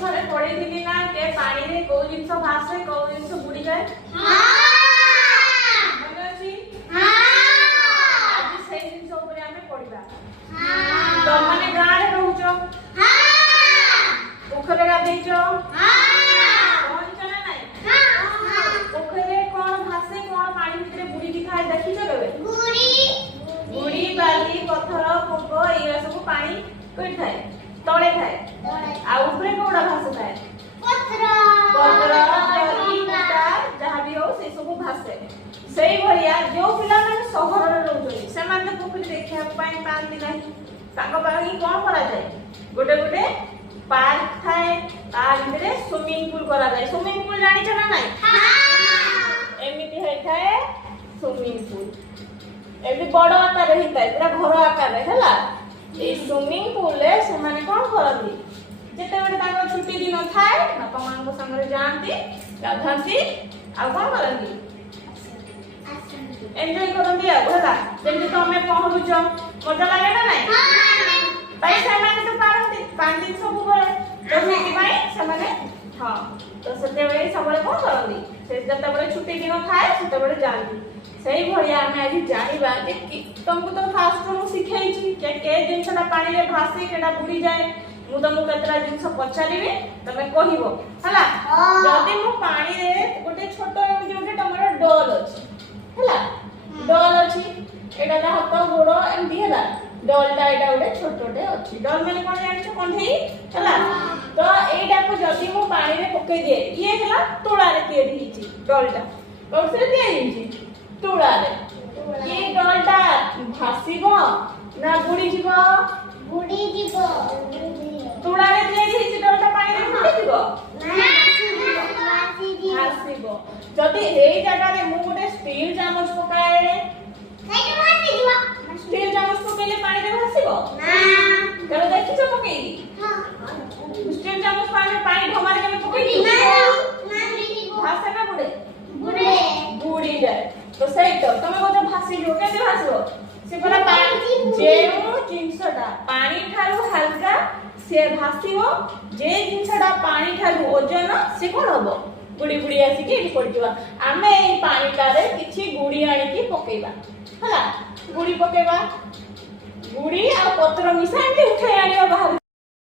ଥରେ ପଢେଇଥିଲି ନା କେ ପାଣିରେ କୋଉ ଜିନିଷ ଭାସେ କୋଉ ଜିନିଷ ବୁଡି ଯାଏ? ମନେ ଅଛି? ଆଜି ସେଇ ଜିନିଷ ଉପରେ ଆମେ ପଢିବା। ତମମାନେ ଗାଁରେ ରହୁଛ? ପୋଖରୀରେ ଗାଧେଇଛ? ପହଁରିଛ ନା ନାଇଁ? ପୋଖରୀରେ କଣ ଭାସେ କଣ ପାଣି ଭିତରେ ବୁଡିକି ଥାଏ ଦେଖିଛ କେବେ? ଗୁଡି ବାଲି ପଥର ପୋକ ଏଇଗୁରା ସବୁ ପାଣି କୋଉଠି ଥାଏ? ତଳେ ଥାଏ। ଆଉ ଉପରେ କୋଉଟା ଭାସୁ ଥାଏ? ପତ୍ର ଜରି କୁଟା ଯାହାବି ହଉ ସେ ସବୁ ଭାସେ। ସେଇ ଭଳିଆ ଯୋଉ ପିଲାମାନେ ସହରରେ ରହୁଛନ୍ତି ସେମାନେ ତ ପୋଖରୀ ଦେଖିବା ପାଇଁ ପାଆନ୍ତି ନାହିଁ। ତାଙ୍କ ପାଇଁ କଣ କରାଯାଏ? ଗୋଟେ ଗୋଟେ ପାର୍କ ଥାଏ ତା ଭିତରେ ସୁଇମିଂ ପୁଲ କରାଯାଏ। ସୁଇମିଂ ପୁଲ ଜାଣିଛ ନା ନାଇଁ? ଏମିତି ହେଇଥାଏ ସୁଇମିଂ ପୁଲ। ଏମିତି ବଡ ଆକାରରେ ହେଇଥାଏ ପୁରା ଘର ଆକାରରେ ହେଲା। এই সুইমিং পুলে ସେମାନେ କଣ କରନ୍ତି? ଯେତେବେଳେ ତାଙ୍କ ଛୁଟି ଦିନ ଥାଏ ବାପା ମାଙ୍କ ସାଙ୍ଗରେ ଯାଆନ୍ତି ଗାଧାନ୍ତି ଆଉ କଣ କରନ୍ତି? ଏନ୍ଜୟ କରନ୍ତି ଆଉ ହେଲା। ଯେମିତି ତମେ ପହଁରୁଛ ମଜା ଲାଗେ ନା ନାଇଁ? ଭାଇ ସେମାନେ ତ ପାରନ୍ତି ସବୁବେଳେ ତ ସେଥିପାଇଁ ସେମାନେ ହଁ ତ ସେତେବେଳେ ସବୁବେଳେ କଣ କରନ୍ତି? ସେ ଯେତେବେଳେ ଛୁଟି ଦିନ ଥାଏ ସେତେବେଳେ ଯାଆନ୍ତି। ସେଇ ଭଳିଆ ଆମେ ଆଜି ଜାଣିବା ଯେ ତମକୁ ତ ଫାଷ୍ଟ ମୁଁ ଶିଖେଇଛି ଯେ କେ ଜିନିଷଟା ପାଣିରେ ଭାସେ କେଟା ବୁଡି ଯାଏ। ମୁଁ ତମକୁ କେତେଟା ଜିନିଷ ପଚାରିବି ତମେ କହିବ ହେଲା। ଯଦି ମୁଁ ପାଣିରେ ଗୋଟେ ଛୋଟ ଏମିତି ଗୋଟେ ତମର ଡଲ ଅଛି ହେଲା। ଡଲ ଅଛି ଏଟା ତା ହାତ ଗୋଡ ଏମିତି ହେଲା। ଡଲଟା ଏଟା ଗୋଟେ ଛୋଟଟେ ଅଛି। ଡଲ ମାନେ କଣ ଜାଣିଛ? କଣ୍ଢେଇ ହେଲା। ତ ଏଇଟାକୁ ଯଦି ମୁଁ ପାଣିରେ ପକେଇ ଦିଏ ଇଏ ହେଲା ତୁଳାରେ ତିଆରି ହେଇଛି ଡଲଟା। କୋଉଥିରେ ତିଆରି ହେଇଛି? ତୁଳାରେ। ଏ ଡଲଟା ଭାସିବ ନା ବୁଡିଯିବ? ତୁଳାରେ ତିଆରି ହେଇଛି ଡଲଟା ପାଣିରେ ବୁଡିଯିବ? ଭାସିବ। ଯଦି ଏଇ ଜାଗାରେ ମୁଁ ଗୋଟେ ଷ୍ଟିଲ ଚାମଚ ପକାଏ ଷ୍ଟିଲ ଚାମଚ ପକେଇଲେ ପାଣିରେ ଭାସିବ? କେବେ ଦେଖିଛ ପକେଇକି? ଷ୍ଟିଲ ଚାମଚ ପାଣି ଢମାରେ କେବେ ପକେଇକି? ଭାସେ ନା ବୁଡେ? ବୁଡିଯାଏ। ତ ସେଇ ତ ତମେ କହୁଛ ଭାସିଯିବ। କେମିତି ଭାସିବ? ସେ ପରା ଯେଉଁ ଜିନିଷଟା ପାଣି ଠାରୁ ହାଲକା ସେ ଭାସିବ। ଯେ ଜିନିଷଟା ପାଣି ଠାରୁ ଓଜନ ସେ କଣ ହବ? ବୁଡି ବୁଡି ଆସିକି ଏଠି ପଡିଯିବ। ଆମେ ଏଇ ପାଣିଟାରେ କିଛି ଗୁଡି ଆଣିକି ପକେଇବା ହେଲା। ଗୁଡି ପକେଇବା। ଗୁଡି ଆଉ ପତ୍ର ମିଶା ଏମିତି ଉଠେଇ ଆଣିବା ବାହାରୁ।